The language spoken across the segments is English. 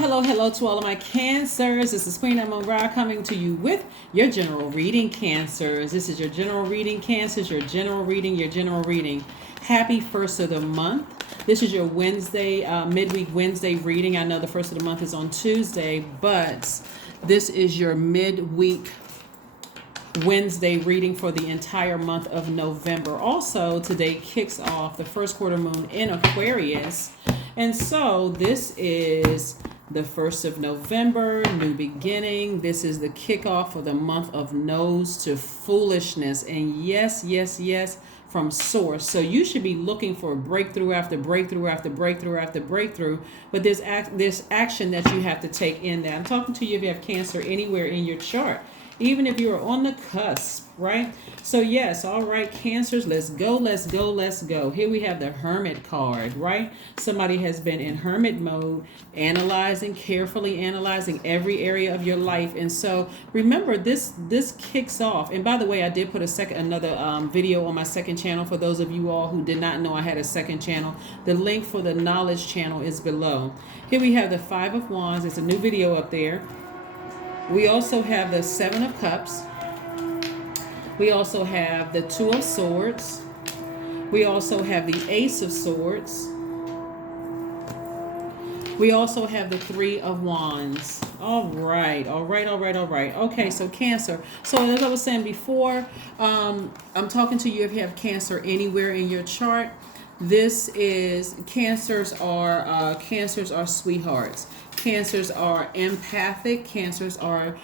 Hello to all of my Cancers. This is Queen Amun Ra coming to you with your general reading, Cancers. This is your general reading, Cancers, your general reading. Happy first of the month. This is your Wednesday, midweek Wednesday reading. I know the first of the month is on Tuesday, but this is your midweek Wednesday reading for the entire month of November. Also, today kicks off the first quarter moon in Aquarius. And so this is the 1st of November, new beginning. This is the kickoff of the month of no's to foolishness. And yes, from source. So you should be looking for breakthrough after breakthrough after breakthrough after breakthrough. But there's action that you have to take in that. I'm talking to you if you have Cancer anywhere in your chart, even if you're on the cusp, right? So yes, all right, Cancers, let's go. Here we have the Hermit card, right? Somebody has been in hermit mode, carefully analyzing every area of your life. And so remember, this kicks off. And by the way, I did put another video on my second channel for those of you all who did not know I had a second channel. The link for the knowledge channel is below. Here we have the 5 of Wands. It's a new video up there. We also have the 7 of Cups. We also have the 2 of Swords. We also have the Ace of Swords. We also have the 3 of Wands. All right. Okay, so Cancer. So as I was saying before, I'm talking to you if you have Cancer anywhere in your chart. This is Cancers are sweethearts. Cancers are empathic. Cancers are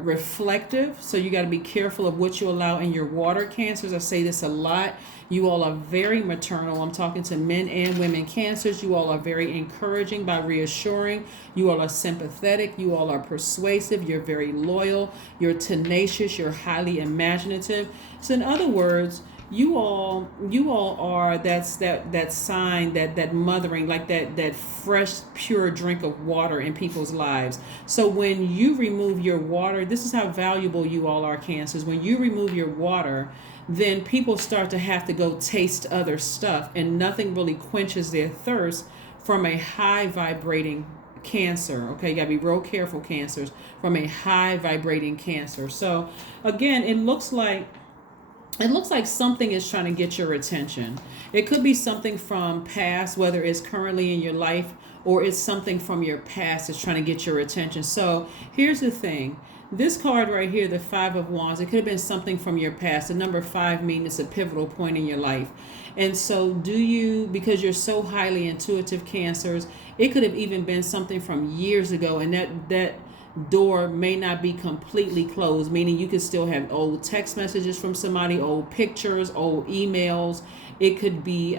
reflective. So you got to be careful of what you allow in your water. Cancers, I say this a lot. You all are very maternal. I'm talking to men and women. Cancers, you all are very encouraging by reassuring. You all are sympathetic. You all are persuasive. You're very loyal. You're tenacious. You're highly imaginative. So in other words, you all are that sign, that mothering, like that fresh, pure drink of water in people's lives. So when you remove your water, this is how valuable you all are, Cancers. When you remove your water, then people start to have to go taste other stuff, and nothing really quenches their thirst from a high vibrating Cancer. Okay, you gotta be real careful, Cancers, from a high vibrating Cancer. So again, it looks like something is trying to get your attention. It could be something from past, whether it's currently in your life or it's something from your past that's trying to get your attention. So here's the thing. This card right here, the 5 of Wands, it could have been something from your past. The number 5 means it's a pivotal point in your life. And so because you're so highly intuitive, Cancers, it could have even been something from years ago, and that door may not be completely closed, meaning you could still have old text messages from somebody, old pictures, old emails. It could be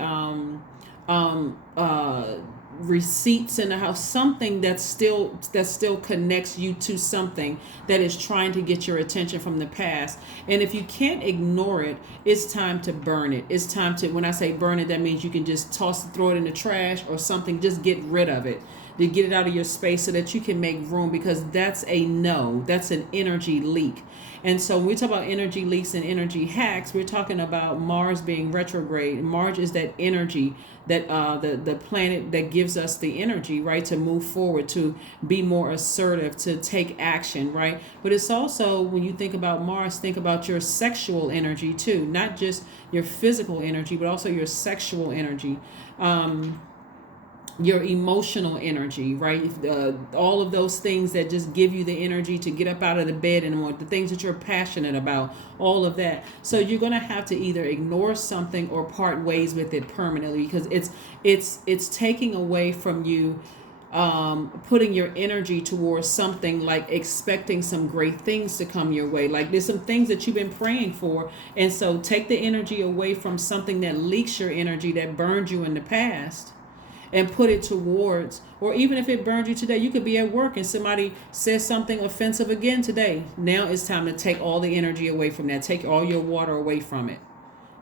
receipts in the house, something that still connects you to something that is trying to get your attention from the past. And if you can't ignore it, it's time to burn it. It's time to, when I say burn it, that means you can just throw it in the trash or something, just get rid of it, to get it out of your space so that you can make room, because that's an energy leak. And so when we talk about energy leaks and energy hacks, we're talking about Mars being retrograde. Mars is that energy, that the planet that gives us the energy, right, to move forward, to be more assertive, to take action, right? But it's also, when you think about Mars, think about your sexual energy too, not just your physical energy, but also your sexual energy. Your emotional energy, right? All of those things that just give you the energy to get up out of the bed and more, the things that you're passionate about, all of that. So you're going to have to either ignore something or part ways with it permanently, because it's taking away from you, putting your energy towards something, like expecting some great things to come your way. Like there's some things that you've been praying for. And so take the energy away from something that leaks your energy, that burned you in the past, and put it towards, or even if it burned you today, you could be at work and somebody says something offensive again today. Now it's time to take all the energy away from that. Take all your water away from it.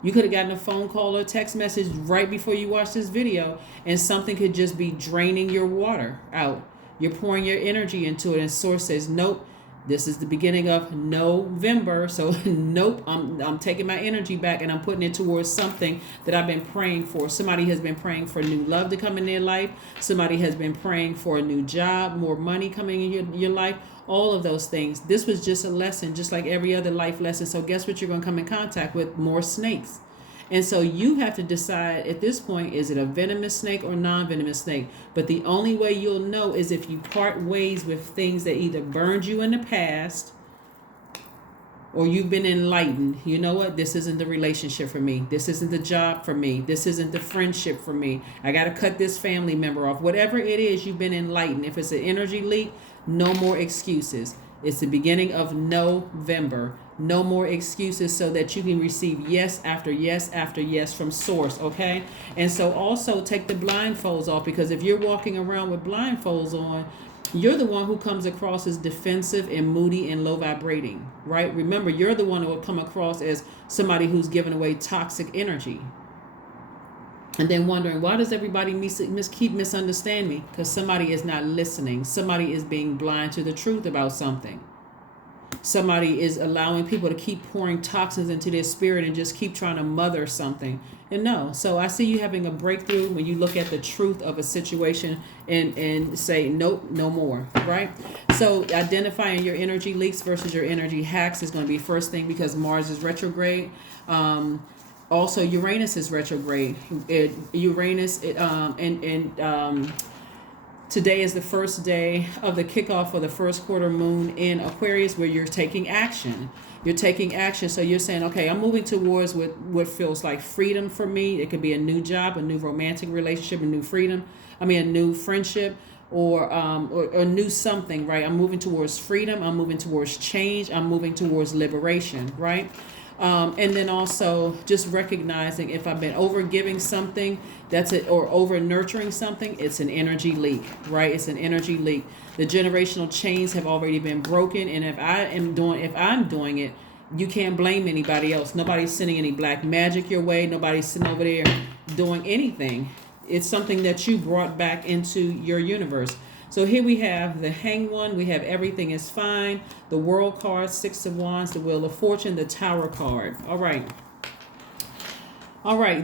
You could have gotten a phone call or text message right before you watched this video, and something could just be draining your water out. You're pouring your energy into it, and source says, nope, This is the beginning of November. So nope, I'm taking my energy back and I'm putting it towards something that I've been praying for. Somebody has been praying for new love to come in their life. Somebody has been praying for a new job, more money coming in your life. All of those things. This was just a lesson, just like every other life lesson. So guess what? You're going to come in contact with more snakes. And so you have to decide at this point, is it a venomous snake or non-venomous snake? But the only way you'll know is if you part ways with things that either burned you in the past or you've been enlightened. You know what? This isn't the relationship for me. This isn't the job for me. This isn't the friendship for me. I got to cut this family member off. Whatever it is, you've been enlightened. If it's an energy leak, no more excuses. It's the beginning of November. No more excuses so that you can receive yes after yes after yes from source, okay? And so also take the blindfolds off, because if you're walking around with blindfolds on, you're the one who comes across as defensive and moody and low vibrating, right? Remember, you're the one who will come across as somebody who's giving away toxic energy. And then wondering, why does everybody keep misunderstanding me? Because somebody is not listening. Somebody is being blind to the truth about something. Somebody is allowing people to keep pouring toxins into their spirit and just keep trying to mother something. And no. So I see you having a breakthrough when you look at the truth of a situation and say, nope, no more, right? So identifying your energy leaks versus your energy hacks is going to be first thing, because Mars is retrograde. Also, Uranus is retrograde. Today is the first day of the kickoff for the first quarter moon in Aquarius, where you're taking action. You're taking action. So you're saying, okay, I'm moving towards what feels like freedom for me. It could be a new job, a new romantic relationship, a new freedom. A new friendship, or new something, right? I'm moving towards freedom. I'm moving towards change. I'm moving towards liberation, right? And then also just recognizing if I've been over giving something, that's it, or over nurturing something, it's an energy leak, right? It's an energy leak. The generational chains have already been broken, and if I'm doing it, you can't blame anybody else. Nobody's sending any black magic your way. Nobody's sitting over there doing anything. It's something that you brought back into your universe. So here we have the Hanged One. We have everything is fine. The World card, Six of Wands, the Wheel of Fortune, the Tower card. All right.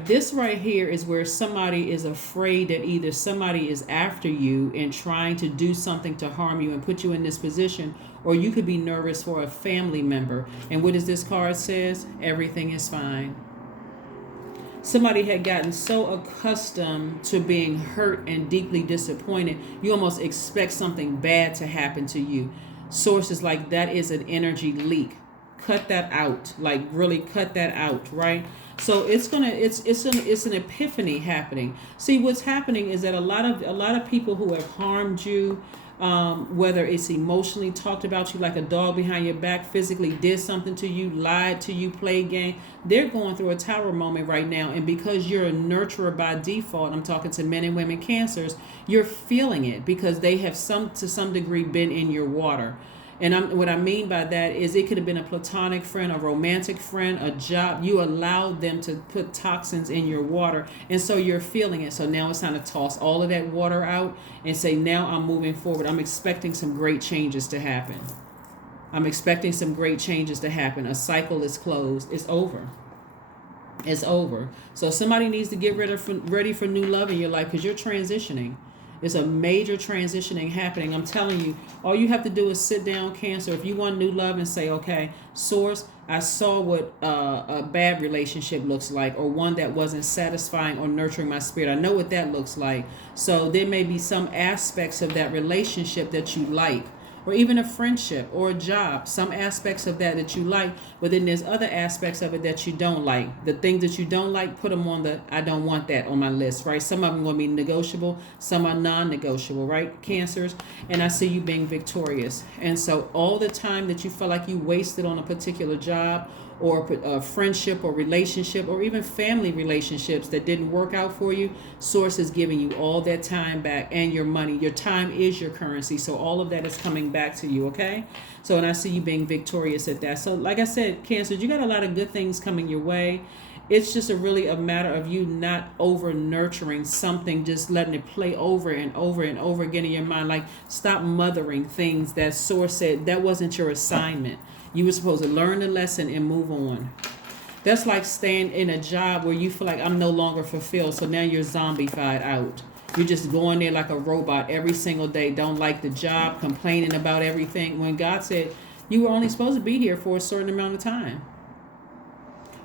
This right here is where somebody is afraid that either somebody is after you and trying to do something to harm you and put you in this position, or you could be nervous for a family member. And what does this card says? Everything is fine. Somebody had gotten so accustomed to being hurt and deeply disappointed, you almost expect something bad to happen to you. Sources like that is an energy leak. Cut that out. Like really cut that out, right? So it's an epiphany happening. See, what's happening is that a lot of people who have harmed you, whether it's emotionally talked about you like a dog behind your back, physically did something to you, lied to you, played game, they're going through a tower moment right now. And because you're a nurturer by default, I'm talking to men and women Cancers, you're feeling it because they have to some degree been in your water. And what I mean by that is it could have been a platonic friend, a romantic friend, a job. You allowed them to put toxins in your water. And so you're feeling it. So now it's time to toss all of that water out and say, now I'm moving forward. I'm expecting some great changes to happen. A cycle is closed. It's over. So somebody needs to get ready for new love in your life because you're transitioning. It's a major transitioning happening. I'm telling you, all you have to do is sit down, Cancer. If you want new love and say, okay, Source, I saw what a bad relationship looks like, or one that wasn't satisfying or nurturing my spirit. I know what that looks like. So there may be some aspects of that relationship that you like, or even a friendship or a job, some aspects of that you like, but then there's other aspects of it that you don't like. The things that you don't like, put them on the I don't want that on my list, right? Some of them going to be negotiable, some are non-negotiable, right? Cancers, and I see you being victorious. And so all the time that you feel like you wasted on a particular job or a friendship or relationship or even family relationships that didn't work out for you, Source is giving you all that time back and your money. Your time is your currency. So all of that is coming back to you, okay? So, and I see you being victorious at that. So like I said, Cancer, you got a lot of good things coming your way. It's just really a matter of you not over nurturing something, just letting it play over and over and over again in your mind. Like, stop mothering things that source said that wasn't your assignment. You were supposed to learn the lesson and move on. That's like staying in a job where you feel like I'm no longer fulfilled. So now you're zombified out. You're just going there like a robot every single day. Don't like the job, complaining about everything. When God said you were only supposed to be here for a certain amount of time.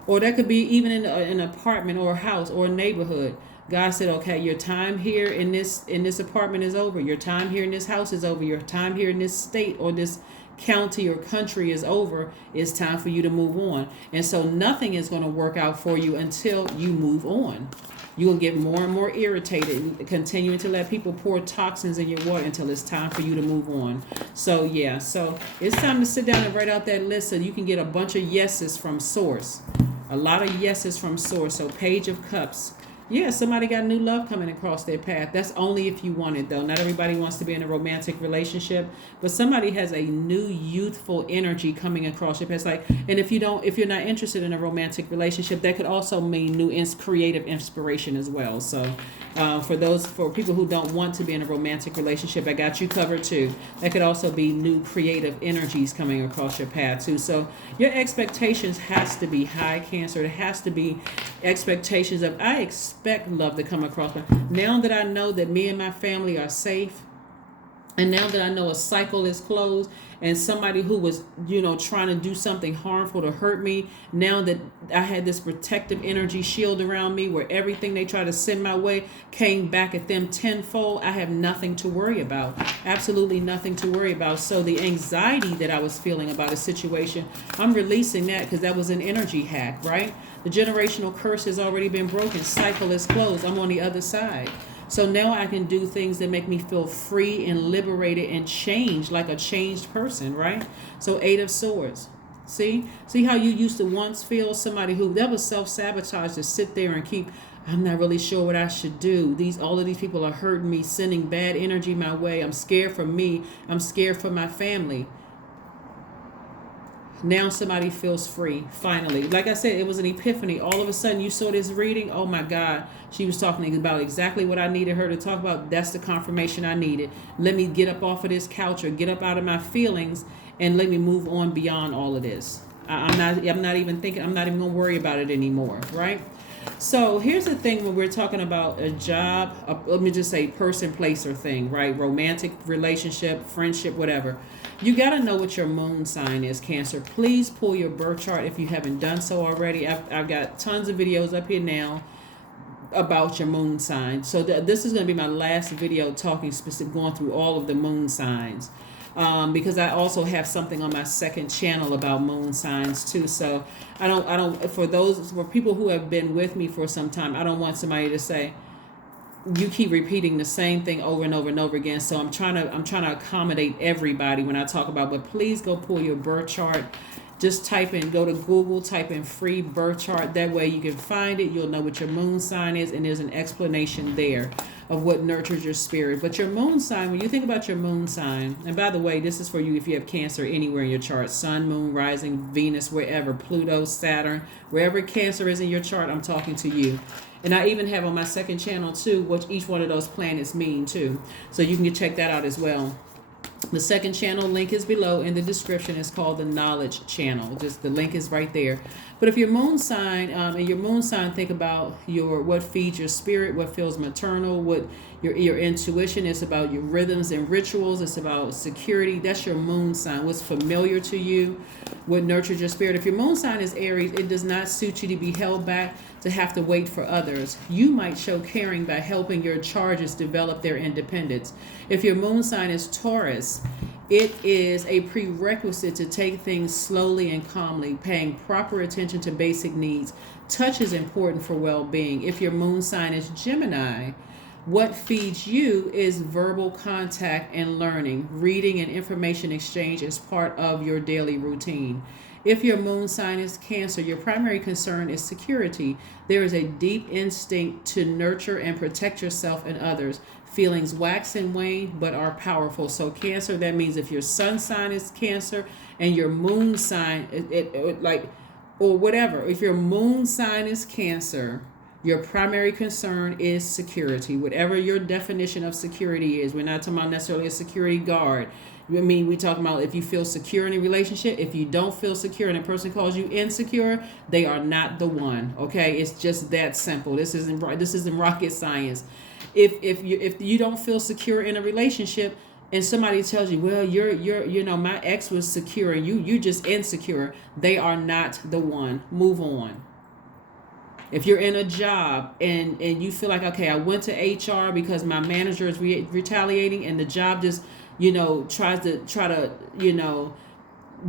Or that could be even in an apartment or a house or a neighborhood. God said, okay, your time here in this apartment is over. Your time here in this house is over. Your time here in this state or this county or country is over. It's time for you to move on. And so nothing is going to work out for you until you move on. You're going to get more and more irritated, continuing to let people pour toxins in your water until it's time for you to move on. So, yeah. So, it's time to sit down and write out that list so you can get a bunch of yeses from source. A lot of yeses from source. So, Page of Cups. Yeah, somebody got new love coming across their path. That's only if you want it, though. Not everybody wants to be in a romantic relationship, but somebody has a new youthful energy coming across your path. Like, and if you're not interested in a romantic relationship, that could also mean new creative inspiration as well. So, for people who don't want to be in a romantic relationship, I got you covered too. That could also be new creative energies coming across your path too. So, your expectations has to be high, Cancer. It has to be expectations of I expect love to come across me. Now that I know that me and my family are safe, and now that I know a cycle is closed, and somebody who was, trying to do something harmful to hurt me, now that I had this protective energy shield around me where everything they tried to send my way came back at them tenfold, I have nothing to worry about. Absolutely nothing to worry about. So the anxiety that I was feeling about a situation, I'm releasing that because that was an energy hack, right? The generational curse has already been broken. Cycle is closed. I'm on the other side. So now I can do things that make me feel free and liberated and changed, like a changed person, right? So 8 of Swords. See how you used to once feel somebody who that was self-sabotage, to sit there and keep, I'm not really sure what I should do. All of these people are hurting me, sending bad energy my way. I'm scared for me. I'm scared for my family. Now somebody feels free, finally. Like I said, it was an epiphany. All of a sudden, you saw this reading. Oh, my God. She was talking about exactly what I needed her to talk about. That's the confirmation I needed. Let me get up off of this couch or get up out of my feelings and let me move on beyond all of this. I'm not even going to worry about it anymore, right? So here's the thing when we're talking about a job, let me just say person, place, or thing, right? Romantic relationship, friendship, whatever. You got to know what your moon sign is, Cancer. Please pull your birth chart if you haven't done so already. I've got tons of videos up here now about your moon sign. So this is going to be my last video talking specific, going through all of the moon signs. Because I also have something on my second channel about moon signs too. So I don't for people who have been with me for some time, I don't want somebody to say you keep repeating the same thing over and over and over again. So I'm trying to accommodate everybody when I talk about, but please go pull your birth chart. Just go to Google, type in free birth chart. That way you can find it. You'll know what your moon sign is, and there's an explanation there of what nurtures your spirit. But your moon sign, when you think about your moon sign, and by the way, this is for you if you have Cancer anywhere in your chart, Sun, Moon, Rising, Venus, wherever, Pluto, Saturn, wherever Cancer is in your chart, I'm talking to you. And I even have on my second channel too, what each one of those planets mean too. So you can check that out as well. The second channel link is below in the description. It's called the Knowledge Channel. Just the link is right there. But if your moon sign, think about what feeds your spirit, what feels maternal, what your intuition. It's about your rhythms and rituals. It's about security. That's your moon sign. What's familiar to you, what nurtures your spirit. If your moon sign is Aries, it does not suit you to be held back, to have to wait for others. You might show caring by helping your charges develop their independence. If your moon sign is Taurus, it is a prerequisite to take things slowly and calmly, paying proper attention to basic needs. Touch is important for well-being. If your moon sign is Gemini, what feeds you is verbal contact and learning. Reading and information exchange is part of your daily routine. If your moon sign is Cancer, your primary concern is security. There is a deep instinct to nurture and protect yourself and others. Feelings wax and wane, but are powerful. So Cancer, that means if your sun sign is Cancer and your moon sign, or whatever. If your moon sign is Cancer, your primary concern is security, whatever your definition of security is. We're not talking about necessarily a security guard. I mean, we talking about if you feel secure in a relationship. If you don't feel secure and a person calls you insecure, they are not the one. Okay, it's just that simple. This isn't rocket science. If you don't feel secure in a relationship, and somebody tells you, well, my ex was secure and you just insecure, they are not the one. Move on. If you're in a job and you feel like, okay, I went to HR because my manager is retaliating, and the job just, try to,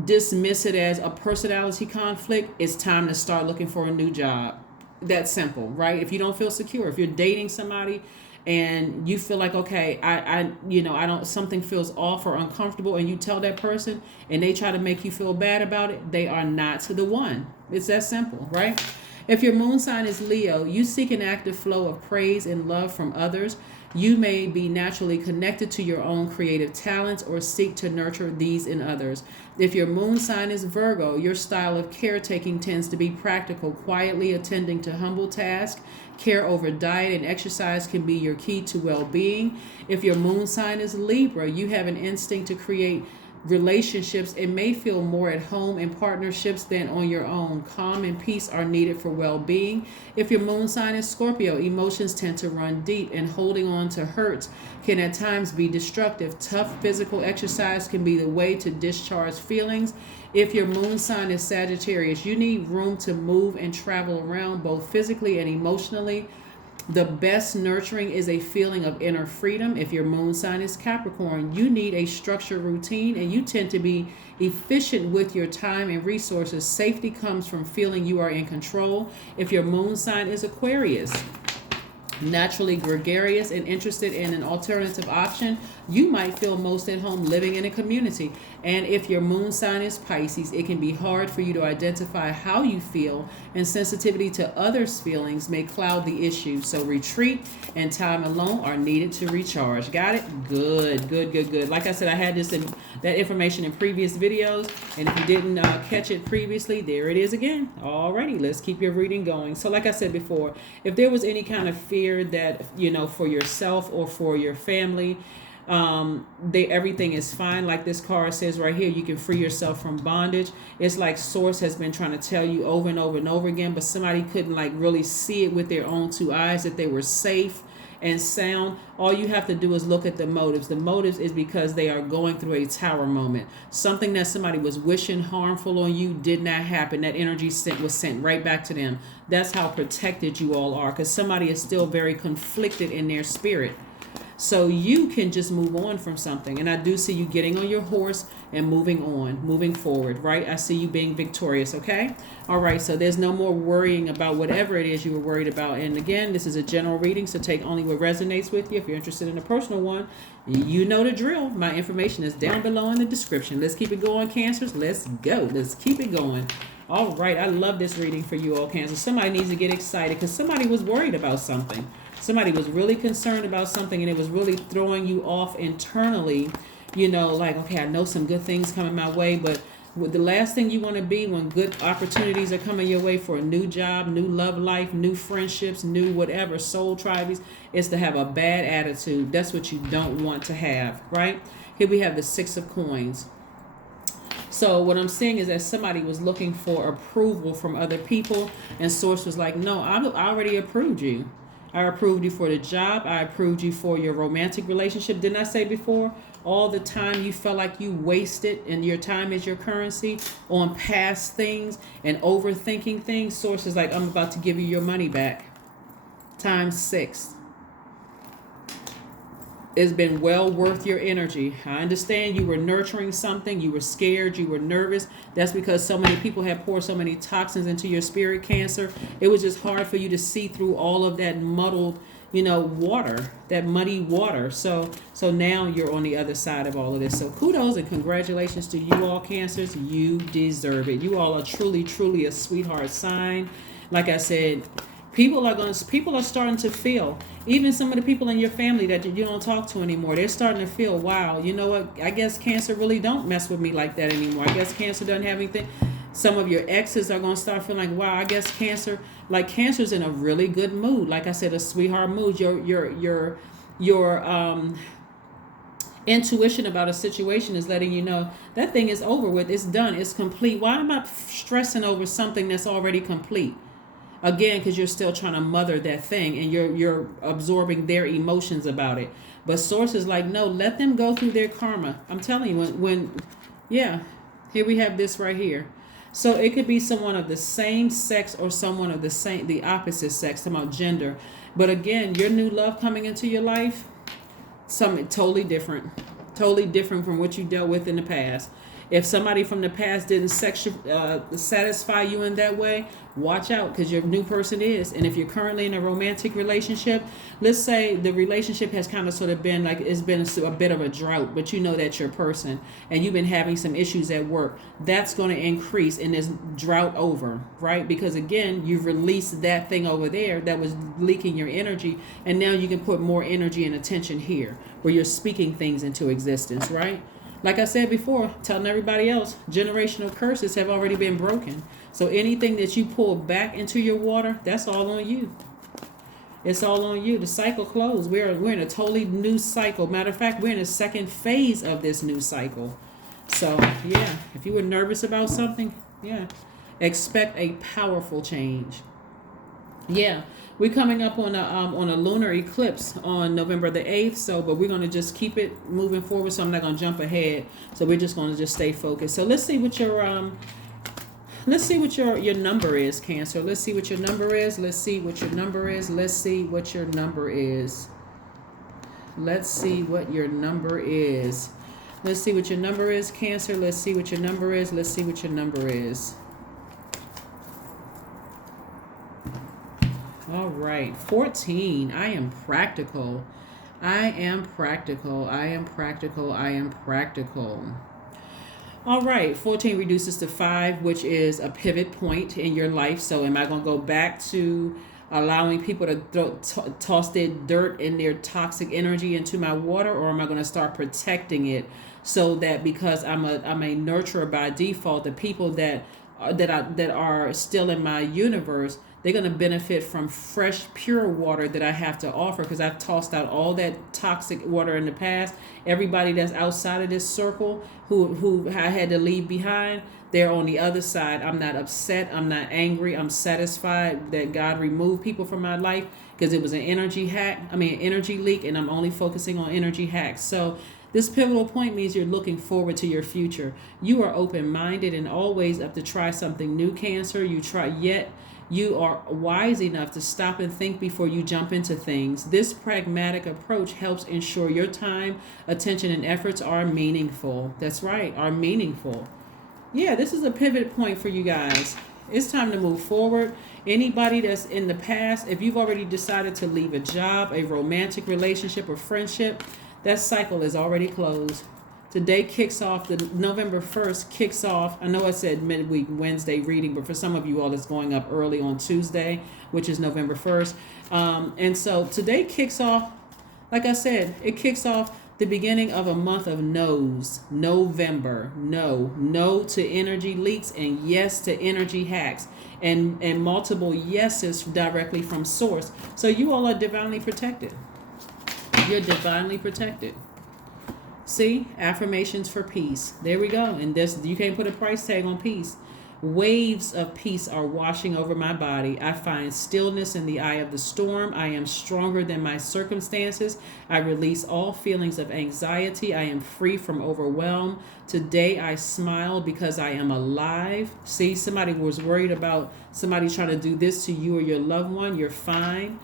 dismiss it as a personality conflict, it's time to start looking for a new job. That's simple, right? If you don't feel secure, if you're dating somebody and you feel like, okay, I don't, something feels off or uncomfortable, and you tell that person and they try to make you feel bad about it, they are not the one. It's that simple, right? If your moon sign is Leo, you seek an active flow of praise and love from others. You may be naturally connected to your own creative talents or seek to nurture these in others. If your moon sign is Virgo, your style of caretaking tends to be practical, quietly attending to humble tasks. Care over diet and exercise can be your key to well-being. If your moon sign is Libra, you have an instinct to create relationships and may feel more at home in partnerships than on your own. Calm and peace are needed for well-being. If your moon sign is Scorpio, emotions tend to run deep, and holding on to hurts can at times be destructive. Tough physical exercise can be the way to discharge feelings. If your moon sign is Sagittarius, you need room to move and travel around both physically and emotionally. The best nurturing is a feeling of inner freedom. If your moon sign is Capricorn, you need a structured routine and you tend to be efficient with your time and resources. Safety comes from feeling you are in control. If your moon sign is Aquarius, naturally gregarious and interested in an alternative option, you might feel most at home living in a community. And if your moon sign is Pisces, it can be hard for you to identify how you feel, and sensitivity to others' feelings may cloud the issue. So retreat and time alone are needed to recharge. Got it? Good. Like I said, I had that information in previous videos, and if you didn't catch it previously, there it is again. Alrighty, let's keep your reading going. So like I said before, if there was any kind of fear that, for yourself or for your family, everything is fine. Like this card says right here, you can free yourself from bondage. It's like source has been trying to tell you over and over and over again, but somebody couldn't really see it with their own two eyes that they were safe and sound. All you have to do is look at the motives. The motives is because they are going through a tower moment. Something that somebody was wishing harmful on you did not happen. That energy was sent right back to them. That's how protected you all are, because somebody is still very conflicted in their spirit. So you can just move on from something. And I do see you getting on your horse and moving forward, right? I see you being victorious, okay? All right, so there's no more worrying about whatever it is you were worried about. And again, this is a general reading, so take only what resonates with you. If you're interested in a personal one, you know the drill. My information is down below in the description. Let's keep it going, Cancers. Let's go. Let's keep it going. All right, I love this reading for you all, Cancer. Somebody needs to get excited because somebody was worried about something. Somebody was really concerned about something, and it was really throwing you off internally. Okay, I know some good things coming my way, but the last thing you want to be when good opportunities are coming your way for a new job, new love life, new friendships, new whatever, soul tribes, is to have a bad attitude. That's what you don't want to have, right? Here we have the Six of Coins. So what I'm seeing is that somebody was looking for approval from other people, and Source was like, no, I already approved you. I approved you for the job. I approved you for your romantic relationship. Didn't I say before? All the time you felt like you wasted, and your time is your currency, on past things and overthinking things. Source is like, I'm about to give you your money back. Times 6. It's been well worth your energy. I understand you were nurturing something. You were scared. You were nervous. That's because so many people have poured so many toxins into your spirit, Cancer. It was just hard for you to see through all of that muddled, water, that muddy water. So now you're on the other side of all of this. So kudos and congratulations to you all, Cancers. You deserve it. You all are truly, truly a sweetheart sign. Like I said, people are starting to feel, even some of the people in your family that you don't talk to anymore, they're starting to feel, wow, you know what, I guess Cancer really don't mess with me like that anymore. I guess Cancer doesn't have anything. Some of your exes are going to start feeling like, wow, I guess Cancer's in a really good mood. Like I said, a sweetheart mood. Your intuition about a situation is letting you know that thing is over with. It's done. It's complete. Why am I stressing over something that's already complete? Again, because you're still trying to mother that thing and you're absorbing their emotions about it. But source is like, no, let them go through their karma. I'm telling you, yeah, here we have this right here. So it could be someone of the same sex or someone of the opposite sex, about gender. But again, your new love coming into your life, something totally different from what you dealt with in the past. If somebody from the past didn't satisfy you in that way, watch out, because your new person is. And if you're currently in a romantic relationship, let's say the relationship has kind of sort of been like, it's been a bit of a drought, but you know that's your person, and you've been having some issues at work. That's going to increase in this drought over, right? Because again, you've released that thing over there that was leaking your energy, and now you can put more energy and attention here, where you're speaking things into existence, right? Like I said before, telling everybody else, generational curses have already been broken. So anything that you pull back into your water, that's all on you. It's all on you. The cycle closed. We're in a totally new cycle. Matter of fact, we're in a second phase of this new cycle. So yeah, if you were nervous about something, yeah, expect a powerful change. Yeah, we're coming up on a lunar eclipse on November the 8th. So, but we're going to just keep it moving forward. So I'm not going to jump ahead. So we're just going to just stay focused. So let's see what your number is, Cancer. Let's see what your number is. Let's see what your number is. Let's see what your number is. Let's see what your number is. Let's see what your number is, Cancer. Let's see what your number is. Let's see what your number is. All right, 14. I am practical. I am practical. I am practical. I am practical. All right, 14 reduces to 5, which is a pivot point in your life. So am I going to go back to allowing people to toss their dirt and their toxic energy into my water, or am I going to start protecting it so that, because I'm a nurturer by default, the people that are still in my universe, they're going to benefit from fresh, pure water that I have to offer, because I've tossed out all that toxic water in the past. Everybody that's outside of this circle who I had to leave behind, they're on the other side. I'm not upset. I'm not angry. I'm satisfied that God removed people from my life, because it was an energy leak, and I'm only focusing on energy hacks. So this pivotal point means you're looking forward to your future. You are open-minded and always up to try something new, Cancer. You are wise enough to stop and think before you jump into things. This pragmatic approach helps ensure your time, attention, and efforts are meaningful. That's right, are meaningful. Yeah, this is a pivot point for you guys. It's time to move forward. Anybody that's in the past, if you've already decided to leave a job, a romantic relationship, or friendship, that cycle is already closed. Today kicks off, the November 1st kicks off. I know I said midweek Wednesday reading, but for some of you all, it's going up early on Tuesday, which is November 1st. And so today kicks off, like I said, it kicks off the beginning of a month of no's. November, no to energy leaks, and yes to energy hacks, and multiple yeses directly from source. So you all are divinely protected. You're divinely protected. See, affirmations for peace. There we go. And this, you can't put a price tag on peace. Waves of peace are washing over my body. I find stillness in the eye of the storm. I am stronger than my circumstances. I release all feelings of anxiety. I am free from overwhelm. Today I smile because I am alive. See, somebody was worried about somebody trying to do this to you or your loved one. You're fine.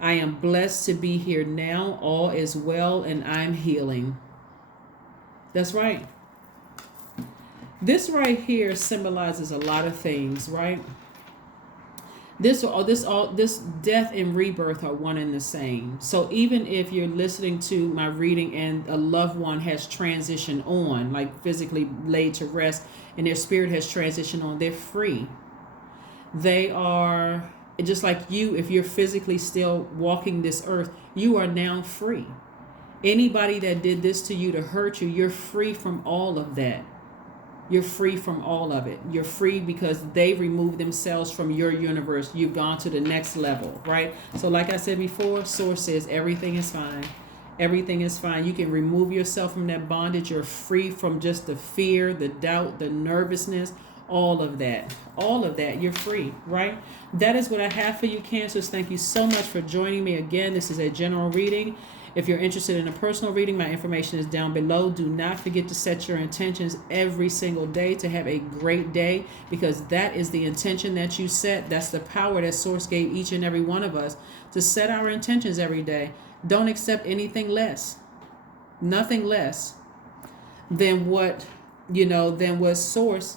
I am blessed to be here now. All is well, and I'm healing. That's right. This right here symbolizes a lot of things, right? This death and rebirth are one and the same. So even if you're listening to my reading and a loved one has transitioned on, like physically laid to rest, and their spirit has transitioned on, they're free. They are just like you. If you're physically still walking this earth, you are now free. Anybody that did this to you to hurt you, you're free from all of that. You're free from all of it. You're free because they removed themselves from your universe. You've gone to the next level, right? So like I said before, Source says everything is fine. Everything is fine. You can remove yourself from that bondage. You're free from just the fear, the doubt, the nervousness, all of that. All of that. You're free, right? That is what I have for you, Cancers. Thank you so much for joining me again. This is a general reading. If you're interested in a personal reading, my information is down below. Do not forget to set your intentions every single day to have a great day, because that is the intention that you set. That's the power that Source gave each and every one of us to set our intentions every day. Don't accept anything less, nothing less than what, than what Source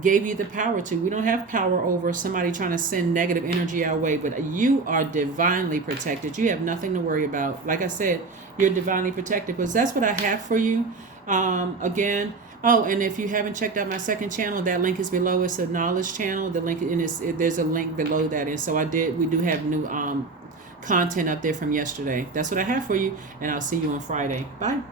gave you the power to. We don't have power over somebody trying to send negative energy our way, but you are divinely protected. You have nothing to worry about. Like I said, you're divinely protected, because that's what I have for you. Again, and if you haven't checked out my second channel, that link is below. It's a knowledge channel. The link there's a link below that, and so we do have new content up there from yesterday. That's what I have for you, and I'll see you on Friday. Bye.